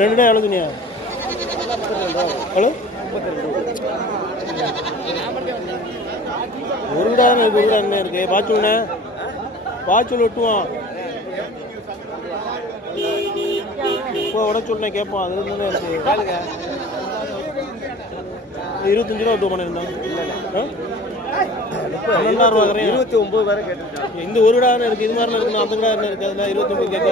ரெண்டு எவ்வளோ துணியா எவ்வளோ ஒரு விடா தானே இருக்கு, ஒரு விடா என்ன இருக்கு? பாய்ச்சல்ண்ணே பாய்ச்சல் வெட்டுவான் இப்போ உட சொல்லினேன் கேட்பான். அது இருந்தானே இருக்கு. 25 ரூபா வெட்டுவோம் பண்ணியிருந்தோம். 12,000 ரூபா வரையும் 29 வரை கேட்டு இந்த ஒரு விடா தானே இருக்கு. இது மாதிரி இருக்கணும். அந்த விடா என்ன இருக்கு? அதில் 29 கேட்க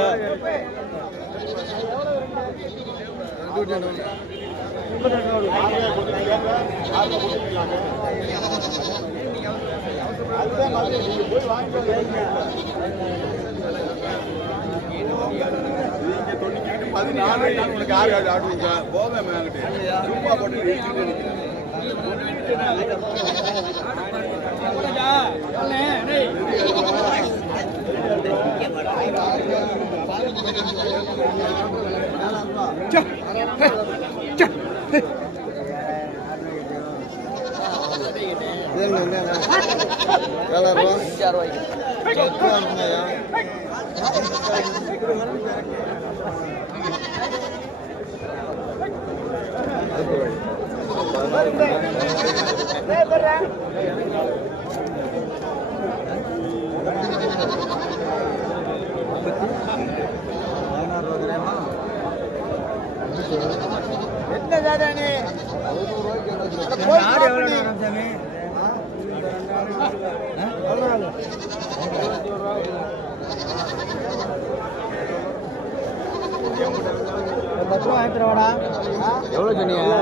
எவ்வளோ சொன்னீங்க?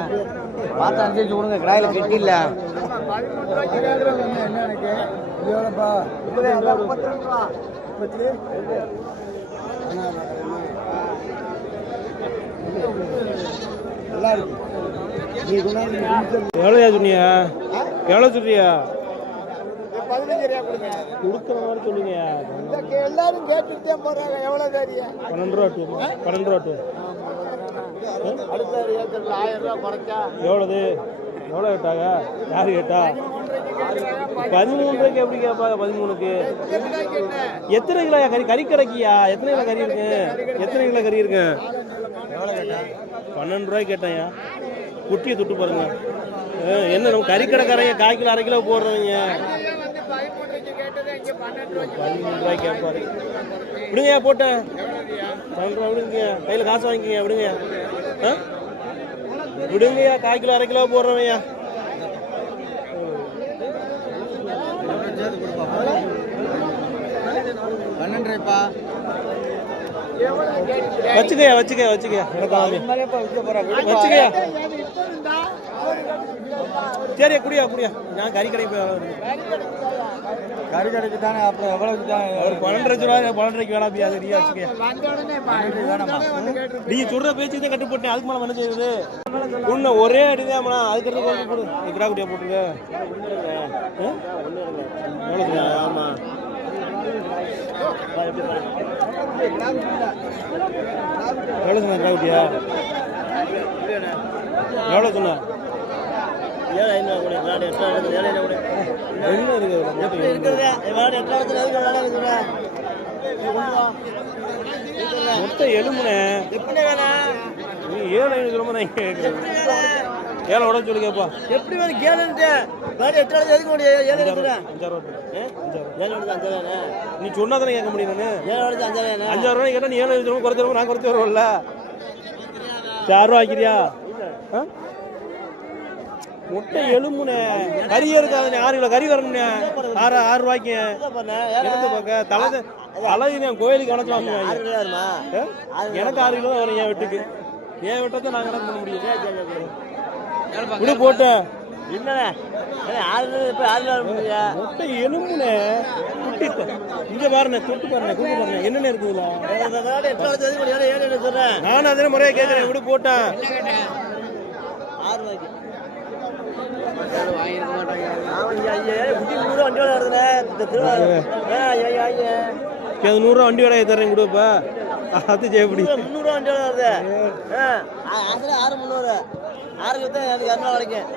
பார்த்து அனுசரிச்சு கொடுங்க. கடாயில கெட்டி இல்லை. எவ்வளோயா சொன்னியா? எவ்வளோ சொல்றியா? 15 கொடுங்க. கொடுக்குற மாதிரி சொல்லுங்க. எல்லாரும் கேட்டுட்டே போறாங்க. எவ்வளவு தெரியும்? 12 ரூபா அடுத்த 1000 ரூபா குறைச்சா எவ்வளவு? எவ்வளோ கேட்டாங்க? யாரு கேட்டா? 13 ரூபாய்க்கு எப்படி கேட்பாங்க? 13க்கு எத்தனை கிலோ கறி? கறி கிடைக்கியா? எத்தனை கிலோ கறி இருக்கு? எத்தனை கிலோ கறி இருக்கு? 12 ரூபாய்க்கு கேட்டேன்யா. குட்டியை தொட்டு பாருங்க. என்ன நம்ம கறி கடைக்காரங்க 1/4 கிலோ 1/2 கிலோ போடுறவங்க 13 ரூபாய்க்கு கேட்பாரு. விடுங்கய்யா, போட்டேன் 12 ரூபா விடுங்க. கையில் காசு வாங்கிக்கங்க. விடுங்க விடுங்கய்யா. 1/4 கிலோ 1/2 கிலோ போடுறவையா. வச்சுக்கயா வச்சுக்கயா வச்சுக்கயா. சரியா குடியா நான் கறி கடைக்கு போய் கறி கடைக்கு தானே. அப்புறம் எவ்வளவு தான்? ஒரு 12 ரூபா 12 வேணாம். அது நீ வச்சுக்கயா. நீ சொல்ற பேச்சு தான் கட்டு போட்டேன். அதுக்கு மேலே என்ன செய்யுது? இன்னும் ஒரே அடிதான். அதுக்கு போடு. கிடா குட்டியா போட்டுருக்க. ஆமா எவ்வளோ சொன்ன கிடா குட்டியா? எவ்வளோ சொன்ன? 7,500 கூட. விளையாடு 8,000 7,500 கூட. என்ன இருக்குது? மொத்தம் எலும்புனே எப்படி வேணாம்? நீ 7,500 ரொம்ப நான் கேட்குறேன். 7 உடனே சொல்லி கேட்பா. எப்படி வேணும் கேளுன்ட்டு 8,000 எதுக்கு முடியும்? 5,000 நீ சொன்னா தானே கேட்க முடியும். நான் 5,000 ரூபாய் கேட்டா நீ 7,500 குறைச்சிருவோம். நான் குறைச்சி வருவோம்ல. 4 ரூபா ஆக்கிறியா? முட்டை எலும்புனே கறி இருக்காது. 6 கிலோ கறி வரணும்னே. 6 ரூபாய்க்கு தலை கோயிலுக்கு கணக்கு வாங்குவேன். எனக்கு 6 கிலோ தான் வரும். என் வீட்டுக்கு என் வீட்டை நான் கணக்கு பண்ண முடியும். இப்படி போட்டேன் முட்டை எலும்புனே. இங்க பாருண்ணே, தொட்டு பாருண்ணே, கூட்டு பாருண்ணே, என்னென்ன இருக்குதுல. நானும் அதே முறையா கேட்கறேன். இப்படி போட்டேன் 6 ரூபாய்க்கு. அது 100 ரூபா வண்டி வாடகை தரேன் கொடுப்பா. அது எப்படி 300 ரூபா வண்டி வருது? 6,300 6 தான் 200 வரைக்கும்.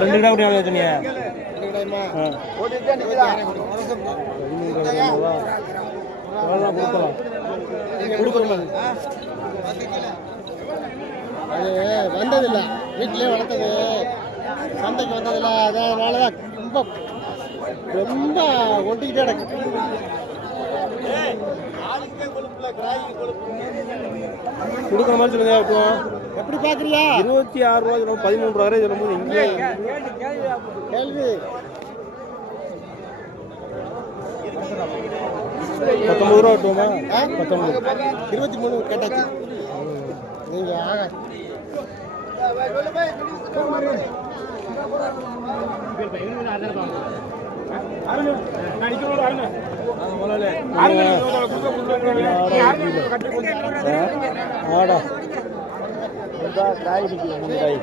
ரெண்டு கிடா கூட சொன்னீங்க. கொடுக்கலாம். அது வந்ததில்லை, வீட்டிலே வளர்த்தது, சந்தைக்கு வந்ததில்லை. அதனால தான் ரொம்ப ரொம்ப ஒட்டிக்கிட்டே கிடக்கு. கொடுக்குற மாதிரி சொல்லுங்க. விட்டுவோம். எப்படி பார்க்குறியா? 26 ரூபா சொல்லுவோம், 13 ரூபா வரை சொல்லும்போது இங்கே கேள்வி 19 ரூபா விட்டுவோமா? 19 23 கேட்டாச்சு. நீங்கள் ஆக ஆடா காய் பிடிக்கல. காய்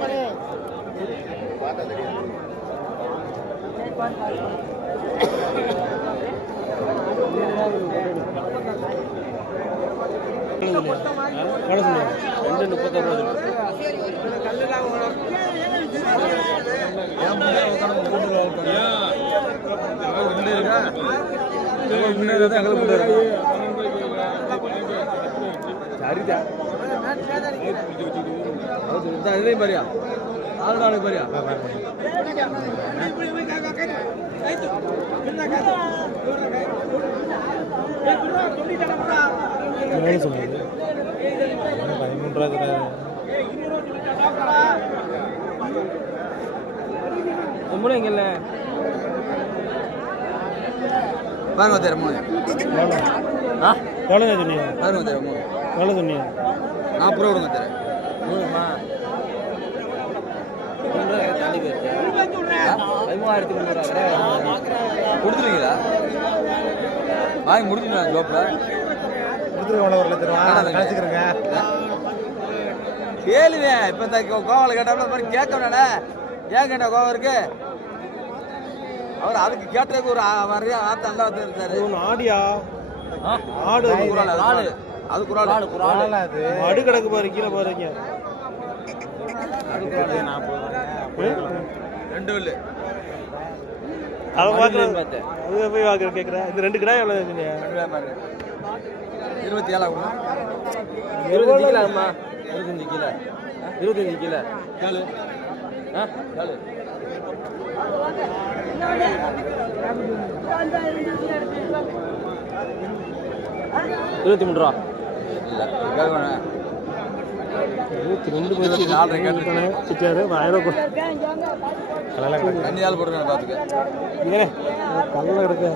பாரியா 4 பாரியா சொன்னது 13 ரூபா கிடையாது. கும்பிடுங்கல்ல பாருங்க தரமோ. எவ்வளோ சொன்னீங்க? பாருங்க தரமோ. எவ்வளோ சொன்னீங்க? 40 ரூபா கொடுங்க தரேன். 100மா 13,300 கொடுத்துருவீங்களா? வாங்கி முடிச்சுங்களா? ஜோப்பில் கொடுத்துருக்க ஒரு லட்சம் நினச்சிக்கிறேங்க. கேளுவேன். இப்போ இந்த கோவாவில் கேட்டாப்புல மாதிரி கேட்கணும்ண்ணே. ஏன் கேட்ட கோவம் இருக்கு? அவர் அதுக்கு கேட்டதுக்கு ஒரு வரையா வார்த்தை நல்லா இருந்தாரு. ஆடியா ஆடு ஆடு அது குரால் ஆடு கிடக்கு பாரு, கீழே பாருங்க. 2 வில்லு அதை பார்க்குறேன். அது போய் வாங்க கேட்குறேன். இந்த 2 கிடாய் எவ்வளோ இருக்குங்க? 27 ஆகுமா? 25 கிலோம்மா. 25 கிலோ 25 கிலோ காலு காலு 23 ரூபா. இல்லை கேட்கணும். 22 சிட்டாரு 1000 ரூபா. தண்ணியால் போட்டுருக்கேன் பார்த்துக்க. கல்லில் கிடக்கு.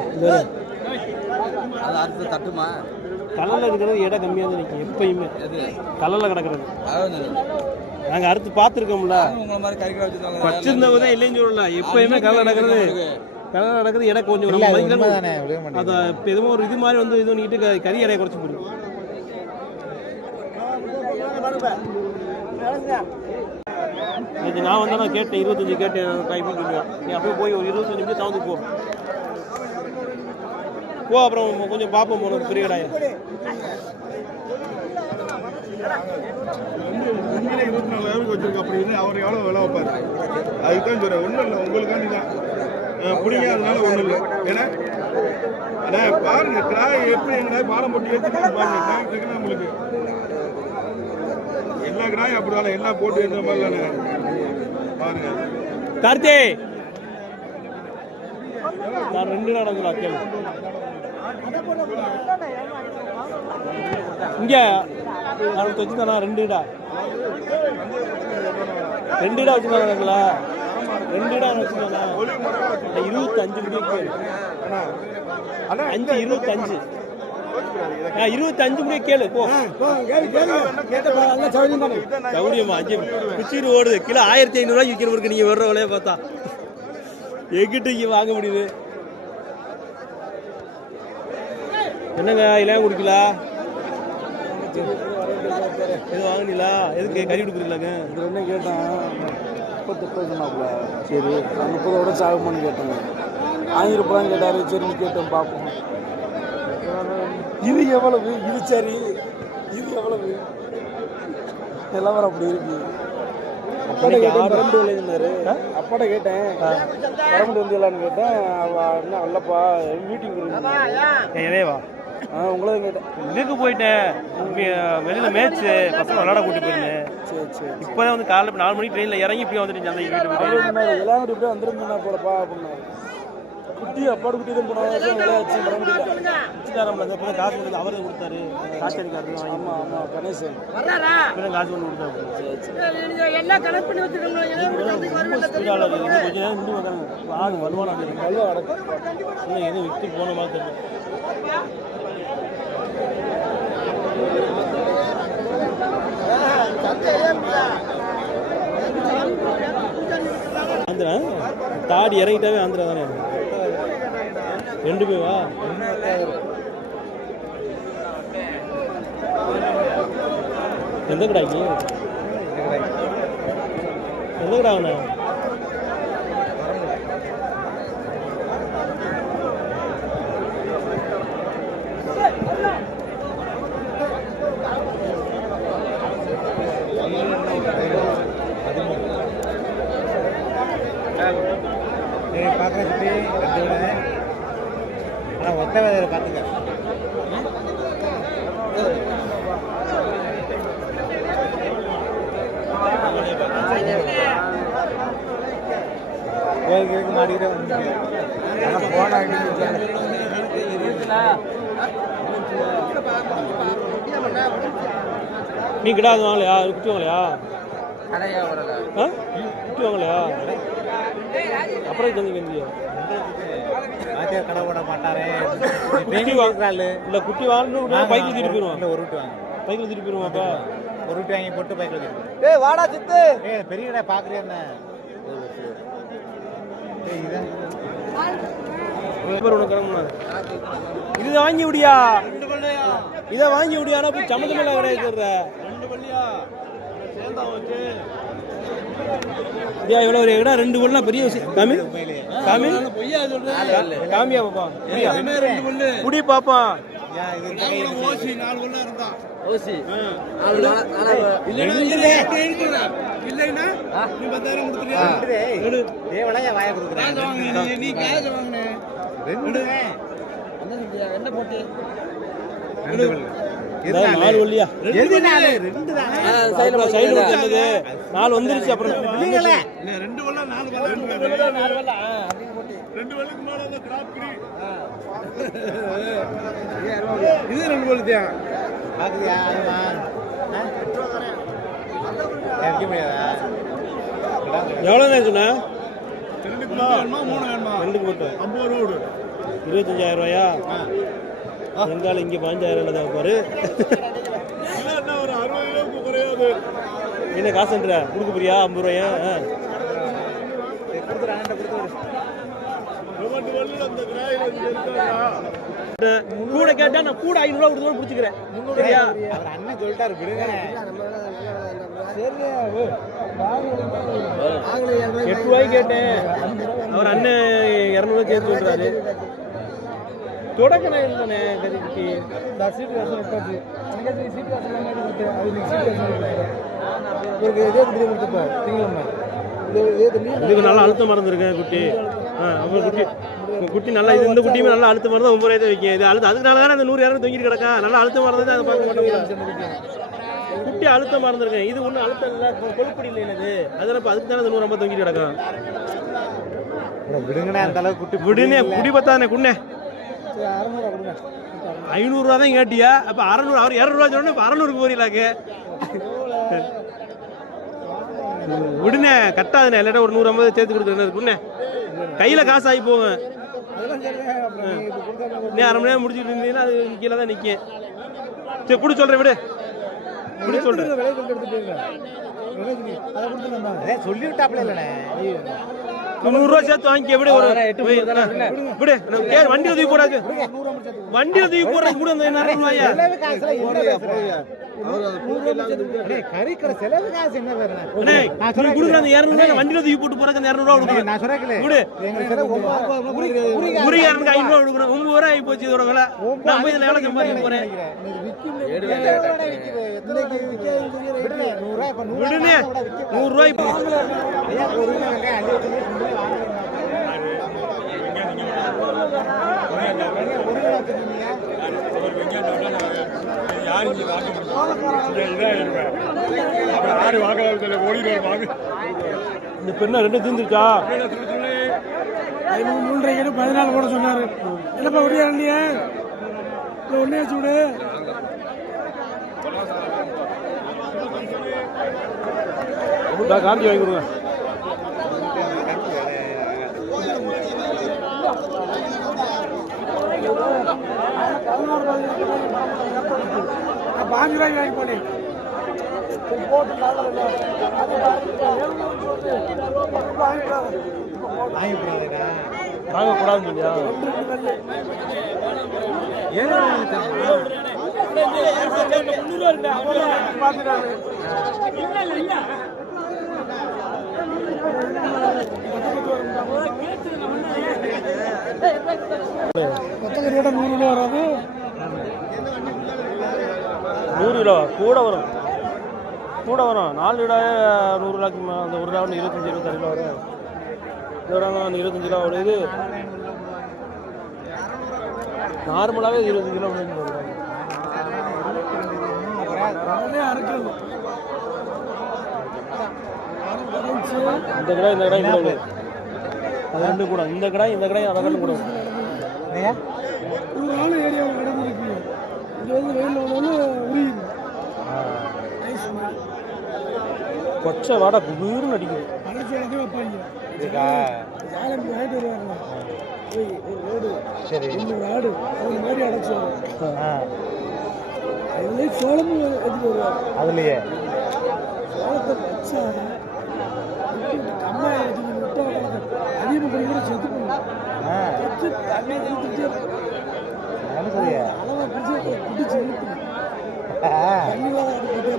அது அடுத்து தட்டுமா? கல்லில் இருக்கிறது இடம் கம்மியாக தான் நிற்கும் எப்பயுமே. எது கல்லில் கிடக்கிறது அதாவது நாங்கள் அறுத்து பார்த்துருக்கோம்ல. உங்களை மாதிரி கறிக்கடை வச்சுருந்தாங்க. வச்சிருந்தவங்க தான் இல்லைன்னு சொல்லல. எப்பயுமே கல்லில் நடக்கிறது கல்லில் நடக்கிறது இடம் கொஞ்சம் அது இப்போ எதுவும் ஒரு இது மாதிரி வந்து இது பண்ணிக்கிட்டு கறி இடையை குறைச்சி போயிடும். நேற்று நான் வந்தால் நான் கேட்டேன் 25 கேட்டேன். கைப்பற்றி சொல்லுவேன். நீ அப்படியே போய் ஒரு 25 நிமிஷம் தகுந்து போ. அப்புறம் கொஞ்சம் பார்ப்போம் போனோம் பெரிய கடாயை. 24,000 வச்சிருக்க அப்படின்னு அவர் எவ்வளோ விலை வைப்பார்? அதுதான் சொல்கிறேன். ஒன்றும் இல்லை, உங்களுக்காண்டி தான் பிடிங்க. அதனால ஒன்றும் இல்லை. ஏன்னா அண்ணா பாருங்க கிராய் எப்படி எங்கடா பாலம் போட்டு ஏற்றிட்டு பாருங்க. கிராய் நம்மளுக்கு எல்லா கிராயும் அப்படி வேலை எல்லாம் போட்டு ஏற்ற மாதிரி தானே பாருங்க. கார்த்தி நான் 2 நடந்துடா கேளு. இங்கே அவனுக்கு வச்சுதானா 2 இடா 2 இடா வச்சுருந்தாங்களா? 2 இடா வச்சுருந்தானா? 25 முடிய 25 25 முடிய கேளு போ. சௌரியமா 5 பிச்சிட்டு ஓடுது. கிலோ 1500 ரூபாய்க்கு விற்கிறவருக்கு நீங்கள் வர்ற விலையை பார்த்தா எங்கிட்ட இங்கே வாங்க முடியுது. என்னங்க இலையா குடிக்கல? எது வாங்கினீங்களா? எதுக்கு கறி கொடுக்குறீங்களாங்க? இது என்ன கேட்டான் 38 சொன்னாப்புல. சரி 30 சாகுமான்னு கேட்டாங்க. 1000 ரூபான்னு கேட்டாரு. சரின்னு கேட்டோம் பார்ப்போம். இது எவ்வளவு? இது சரி. இது எவ்வளவு? நிலவரம் அப்படி இருக்கு. அப்பாட்ட கேட்டேன் பரம்பு இல்லைன்னாரு. அப்பாட்ட கேட்டேன் பரம்பு வந்துடலான்னு கேட்டேன். என்ன இல்லப்பா மீட்டிங் இருக்கு. இதேவா உங்களை தான் கேட்டேன். இதுக்கு போயிட்டேன் வெளியில் மேட்ச்சு பசங்க விளாட கூட்டி போயிருந்தேன். சரி சரி. இப்போதான் வந்து காலையில் 4 மணிக்கு ட்ரெயினில் இறங்கி இப்படியே வந்துட்டு சந்தைக்கு வீட்டுக்கு எல்லாம் இப்படியே வந்துருந்தா போலப்பா அப்படின்னா குட்டி அப்பாடு குட்டி தான் போனாச்சு வர முடியல. பிடிச்சிட்டாரம்ல இப்போ காசு கொடுத்து அவரே கொடுத்தாரு. காசு அடிக்காரு. ஆமாம் ஆமாம் கணேசன் இப்போ காசு கொண்டு கொடுத்தாரு. எல்லாம் கனெக்ட் பண்ணி வச்சிருக்கோம். கொஞ்ச நேரம் நின்று பார்க்கறாங்க. ஆடு வலுவான நல்லா அடக்கு இன்னும் எதுவும் விற்று போன மாதிரி தெரியல. ஆந்திரா தாடி இறங்கிட்டாவே ஆந்திரா தானே. 2 பேவா எந்த கடாய்க்கு எந்த கடாங்கண்ணா? பார்க்குறதுக்கு 2 விலை ஆனால் ஒத்த வேலையில் பார்த்துக்க. கோயிலுக்கு மாடிக்கிட்டே வந்து போன நீ கிடாது வாங்கலையா? குட்டி வாங்கலையா? குட்டி வாங்கலையா? அப்புறம் தந்துக்க இல்லையா? கடை போட மாட்டாரே. குட்டி வாங்கறாள் இல்லை குட்டி வாங்கணும். பைக்கில் தூக்கிட்டு போயிடுவான். ஒரு ரூட்டு வாங்க. பைக்கில் தூக்கிட்டு போயிடுவாப்பா. ஒரு ரூட்டு வாங்கி போட்டு பைக்கில் தூக்கிட்டு. ஏய் வாடா சித்து. பெரிய கடை பார்க்குறியா என்ன? இது வாங்கி விடியா? இதை வாங்கி விடியானா போய் சம்மந்தமில்ல கிடையாது. இவ்வளோ ஒரு இடம் 2 பல்லா பெரிய விஷயம். காமி காமி காமியா பாப்பா குடி பாப்பா. என்ன போட்டு 4 வள்ளியா? சைடு வச்சிருந்தது 4 வந்துருச்சு. அப்புறம் 2 வல்ல 4 வல்ல 2 வல்லுக்கு மேல அந்த கிராப் கிரி இது 2 வல்லுதியா பாக்குறியா? எவ்வளோ சொன்னா? 2க்கு வேணுமா 3 வேணுமா? 2க்கு போட்டு 50 ரூபா 25,000 ரூபாயா? எங்கால இங்கே 15,000 தான் பாரு. என்ன ஒரு 60 கிலோவுக்கு குறையாது. என்ன காசுன்ற கொடுக்க போறியா? 50 ரூபாயா? கூட கேட்டா நான் கூட 500 ரூபா கொடுத்து பிடிச்சிக்கிறேன். சரியா? அவர் அண்ணன் சொல்லிட்டாரு விடுங்க. 8 ரூபாய்க்கு கேட்டேன். அவர் அண்ணன் 200 ரூபாய் சேர்த்து சொல்றாரு. தொடக்கணும் இல்லைண்ணே கறிக்கு சீட்டு காசு விட்டாச்சு. சீட்டு காசு அது நீங்கள் சீட்டு காசு இவருக்கு இதே திருப்பி கொடுத்துப்பா திங்கம்மா. இதுக்கு நல்லா அழுத்தம் மறந்துருக்கேன் குட்டி. அப்புறம் குட்டி குட்டி நல்லா இது இந்த குட்டியுமே நல்லா அழுத்த மருந்து 9 ரூபாய் தான் வைக்கும். இது அழுத்த அதுக்குனால தானே அந்த 100 தொங்கிட்டு கிடக்கா. நல்லா அழுத்த மறந்து அதை பார்க்க மாட்டேங்குது. குட்டி அழுத்தம் மறந்துருக்கேன். இது ஒன்றும் அழுத்தம் இல்லை, கொழுப்படி இல்லை எனக்கு. அதனால இப்போ அதுக்கு தானே அந்த 150 தொங்கிட்டு கிடக்கும். விடுங்கண்ணே அந்த அளவுக்கு குட்டி விடுனே குடி பத்தானே குண்ணே 500 ரூபா தான் கேட்டியா? அப்போ 600 அவர் 200 ரூபா சொன்னோன்னே இப்போ 600க்கு போறீங்களாக்கு. விடுனே கட்டாதுண்ணே. இல்லாட்ட ஒரு 150 சேர்த்து கொடுக்குறேன். குண்ணே கையில் காசு ஆகி போவேன். நீ 1/2 மணி நேரம் முடிச்சுட்டு இருந்தீங்கன்னா அது கீழே தான் நிற்கும். சரி குடி சொல்கிறேன் விடு. குடி சொல்கிறேன். சொல்லி விட்டாப்ல இல்லைண்ணே. 100 சேர்த்து வாங்கிக்க விடு ஒரு விடு வண்டியில தூக்கி போடாது வண்டியில தூக்கி போடுறது கூட அந்த நேரம் வாயா கறிக்கிற செலவு காசு என்ன வேற நீ குடுக்குற அந்த 200 வண்டியில தூக்கி போட்டு போறதுக்கு அந்த 200 ரூபாய் கொடுக்கணும் நான் சொல்றேன் விடு எங்க செலவு குறிகாரனுக்கு 500 ரூபாய் கொடுக்கணும் 9 ரூபாய் ஆகி போச்சு இதோட விலை நான் போய் இதுல எவ்வளவு சம்பாதிக்க போறேன் விடுனே 100 ரூபாய் இந்த பெண்ணை ரெண்டு தீர்ந்துருச்சா 14 கூட சொன்னாரு என்னப்பா ஒரே இல்லையா ஒன்னே சூடு காந்தி வாங்கி கொடுங்க பாஞ்சு ரூபாய்க்கு வாங்கி போனேன் வாங்கக்கூடாதுன்னு சொல்லியா கொத்தக்கறி ரேட்டா 100 கிலோ வராது 100 கிலோ கூட வரும் 4 கிலோ 100 கிலோக்கு அந்த ஒரு கிலோ 25-26 கிலோ வரும் இந்த அந்த 25 கிலோ ஒரு இது நார்மலாகவே 20 கிலோ அறுக்கிறது இந்த கடை இவ்வளவு அது ரெண்டு கூட இந்த கடை அதை ரெண்டு கூட ஒரு நாள் ஏரியாவில் கிடந்துருக்கு இது வந்து வெயிலில் ஒன்று உரியுது கொச்சை வாடை குபீர்னு அடிக்குது அரைச்சி இடத்துல வைப்பாங்க சாலம் வாங்கிட்டு வருவாங்க ஒரு ரோடு சரி 200 ஆடு அது மாதிரி அடைச்சி வரும் அதுலேயே சோளமும் எடுத்துட்டு வருவாங்க அதுலயே சோளத்தை வச்சா கம்மாயை விட்டா அதிகமாக குடிக்கிற செத்து போகும் வச்சு தண்ணி ஊற்றிட்டே சரியா அளவை பிடிச்சி பிடிச்சி இழுத்து தண்ணிலாம் போட்டே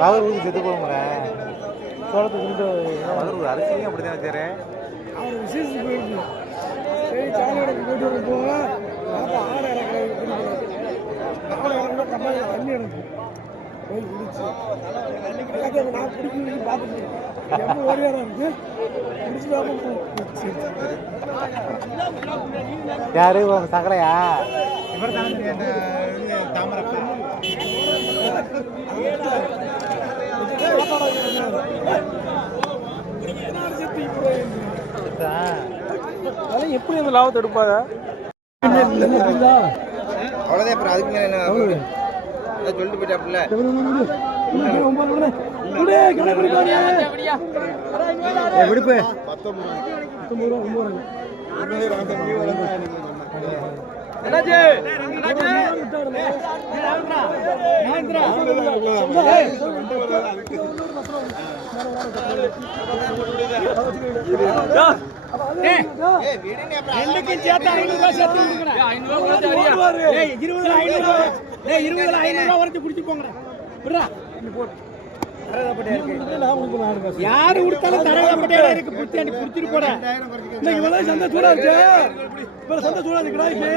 பவர் ஊதி செத்து போகுங்களே சோளத்தை கொண்டு மதுரை அரிசியும் அப்படிதான் வச்சாரு அவர் விசேஷத்துக்கு போயிருக்கு சரி சாலை இடத்துக்கு போயிட்டு வர போக அப்போ ஆடை இறக்குற ஆடை இறக்குனா கம்மாயில் தண்ணி எடுக்கும் போய் குடிச்சு எல்லாத்தையும் நான் குடிக்க பார்த்துட்டு எவ்வளோ ஓடியாரம் இருக்கு குடிச்சுடாம யாரு உங்க சகலையா இவர் தான் தாமரப்பா அதெல்லாம் எப்படி அந்த லாபத்தை எடுப்பாங்க அவ்வளோதான் அப்புறம் அதுக்கு மேலே என்ன சொல்லிட்டு போயிட்டாப்புல விடுப்பு யாரு கொடுத்தாலும் தரப்பட்டே இருக்கு புடிச்சிட்டு போட இன்னைக்கு சந்தை சூடாச்சு சந்தை சூடாச்சு